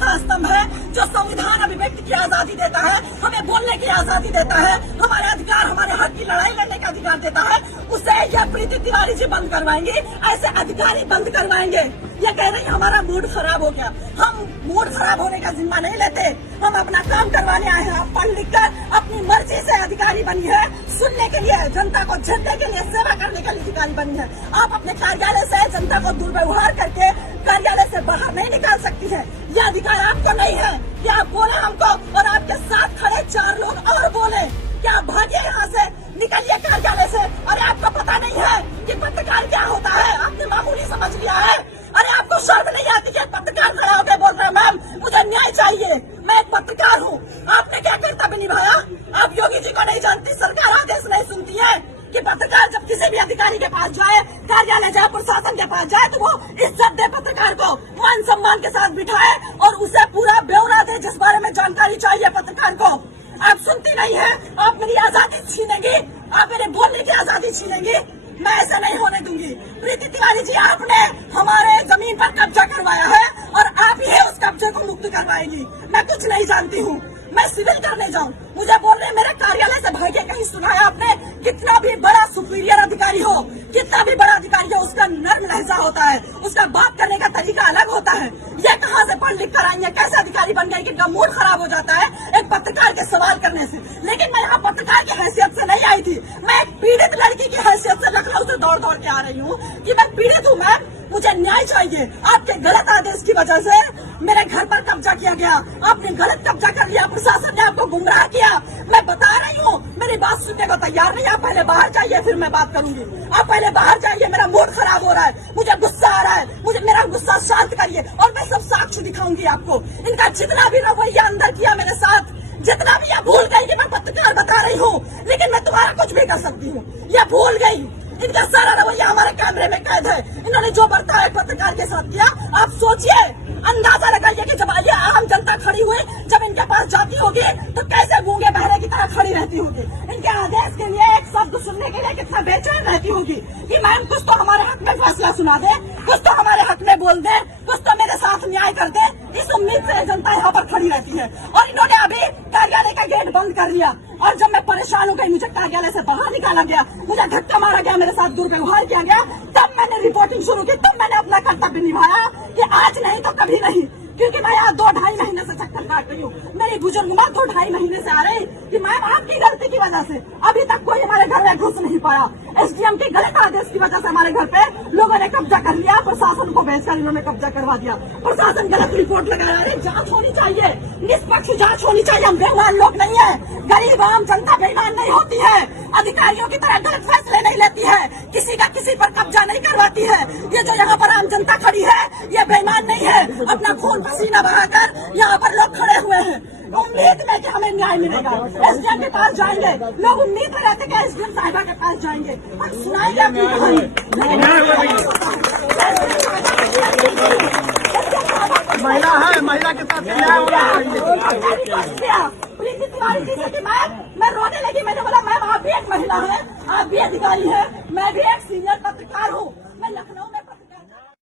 चौथा स्तंभ है, जो संविधान अभिव्यक्ति की आजादी देता है, हमें बोलने की आजादी देता है, हमारे अधिकार, हमारे हक की लड़ाई लड़ने का अधिकार देता है, उसे यह प्रीति तिवारी जी बंद करवाएंगी, ऐसे अधिकारी बंद करवाएंगे। ये कह रही हमारा मूड खराब हो गया। हम मूड खराब होने का जिम्मा नहीं लेते, हम अपना काम करवाने आए हैं। हम पढ़ लिख कर अपनी मर्जी से अधिकारी बनी है, सुनने के लिए, जनता को झंडे के लिए सेवा करने के लिए अधिकारी बनी है। आप अपने कार्यालय से जनता को दुर्व्यवहार करके कार्यालय से बाहर नहीं निकाल सकती है। यह अधिकार आपको नहीं है कि आप बोले हमको और आपके साथ खड़े 4 लोग और बोले कि आप भागिए यहाँ से, निकलिए कार्यालय से। अरे आपको पता नहीं है कि पत्रकार क्या होता है? आपने मामूली समझ लिया है। अरे आपको शर्म नहीं आती कि पत्रकार खड़ा होकर बोल रहे हैं मैम मुझे न्याय चाहिए, मैं एक पत्रकार हूँ। आपने क्या कर्तव्य निभाया? आप योगी जी को नहीं जानती, सरकार आदेश नहीं सुनती है कि पत्रकार जब किसी भी अधिकारी के पास जाए, कार्यालय जाए, प्रशासन के पास जाए, तो वो इज्जत दे, पत्रकार को मान सम्मान के साथ बिठाए और उसे पूरा ब्यौरा दे जिस बारे में जानकारी चाहिए पत्रकार को। आप सुनती नहीं है, आप मेरी आजादी छीनेंगी, आप मेरे बोलने की आजादी छीनेंगी। मैं ऐसा नहीं होने दूंगी। प्रीति तिवारी जी, आपने हमारे जमीन पर कब्जा करवाया है और आप ही उस कब्जे को मुक्त करवाएंगी। मैं कुछ नहीं जानती हूँ, मैं सिविल करने जाऊँ, मुझे बोल रहे मेरे कार्यालय से भागे। कहीं सुना है आपने? कितना भी बड़ा सुपीरियर अधिकारी हो, कितना भी बड़ा अधिकारी हो, उसका नर्म लहजा होता है, उसका बात करने का तरीका अलग होता है। ये कहाँ से पढ़ लिख कर आई है? कैसे अधिकारी बन गई कि इनका मूड खराब हो जाता है एक पत्रकार के सवाल करने से? लेकिन मैं यहाँ पत्रकार की हैसियत से नहीं आई थी, मैं एक पीड़ित लड़की की हैसियत से लखनऊ से दौड़ दौड़ के आ रही हूँ कि मैं पीड़ित हूँ मैम, मुझे न्याय चाहिए। आपके गलत आदेश की वजह से मेरे घर पर कब्जा किया गया, आपने गलत कब्जा कर लिया, प्रशासन ने आपको गुमराह किया। मैं बता रही हूँ, मेरी बात सुनने को तैयार नहीं। आप पहले बाहर जाइए, फिर मैं बात करूंगी। आप पहले बाहर जाइए, मेरा मूड खराब हो रहा है, मुझे गुस्सा आ रहा है, मुझे मेरा गुस्सा शांत करिए और मैं सब साक्ष्य दिखाऊंगी आपको। इनका जितना भी रवैया अंदर किया मेरे साथ, जितना भी यह भूल गई कि मैं पत्रकार बता रही हूँ, लेकिन मैं तुम्हारा कुछ भी कर सकती हूँ, यह भूल गई। इनका सारा रवैया हमारे कैमरे में कैद है। इन्होंने जो बर्ताव पत्रकार के साथ किया, आप सोचिए, अंदाजा लगाइए कि जब ये आम जनता खड़ी हुई, जब इनके पास जाती होगी तो कैसे गूंगे बहरे की तरह खड़ी रहती होगी। इनके आदेश के लिए एक शब्द सुनने के लिए कितना बेचैन रहती होगी कि मैम कुछ तो हमारे हक में फैसला सुना दे, कुछ तो हमारे हक में बोल दे, कुछ तो मेरे साथ न्याय कर दे। इस उम्मीद से जनता यहाँ पर खड़ी रहती है। और इन्होंने अभी कार्यालय का गेट बंद कर लिया और जब मैं परेशान हो गई, मुझे कार्यालय से बाहर निकाला गया, मुझे धक्का मारा गया, मेरे साथ दुर्व्यवहार किया गया, तब मैंने रिपोर्टिंग शुरू की, तब मैंने अपना कर्तव्य निभाया कि आज नहीं तो कभी नहीं। क्योंकि मैं यहाँ 2-2.5 महीने से चक्कर काट रही हूँ। मेरी बुजुर्ग माँ 2-2.5 महीने से आ रही कि मैम आपकी गलती की वजह से अभी तक कोई हमारे घर में घुस नहीं पाया। एसडीएम के गलत आदेश की वजह से हमारे घर पे लोगों ने कब्जा कर लिया, प्रशासन को भेजकर इन्होंने कब्जा करवा दिया। प्रशासन गलत रिपोर्ट लगा रहा है। जांच होनी चाहिए, निष्पक्ष जांच होनी चाहिए। हम बेईमान लोग नहीं है, गरीब आम जनता बेईमान नहीं होती है, अधिकारियों की तरह गलत फैसले नहीं लेती है, किसी का किसी पर कब्जा नहीं करवाती है। ये जो यहाँ पर आम जनता खड़ी है, ये बेईमान नहीं है। अपना खून पसीना बहाकर यहाँ पर लोग खड़े हुए हैं, उम्मीद में कि हमें न्याय मिलेगा। एसडीएम के पास जाएंगे, लोग उम्मीद में रहते हैं एसडीएम साहिबा के पास जाएंगे, हम सुनाएंगे अपनी कहानी। महिला है, महिला के साथ न्याय होना चाहिए। प्रीति तिवारी जी से मैं रोने लगी। मैंने बोला मैम आप भी एक महिला है, आप भी अधिकारी है, मैं भी एक सीनियर पत्रकार हूँ। मैं लखनऊ में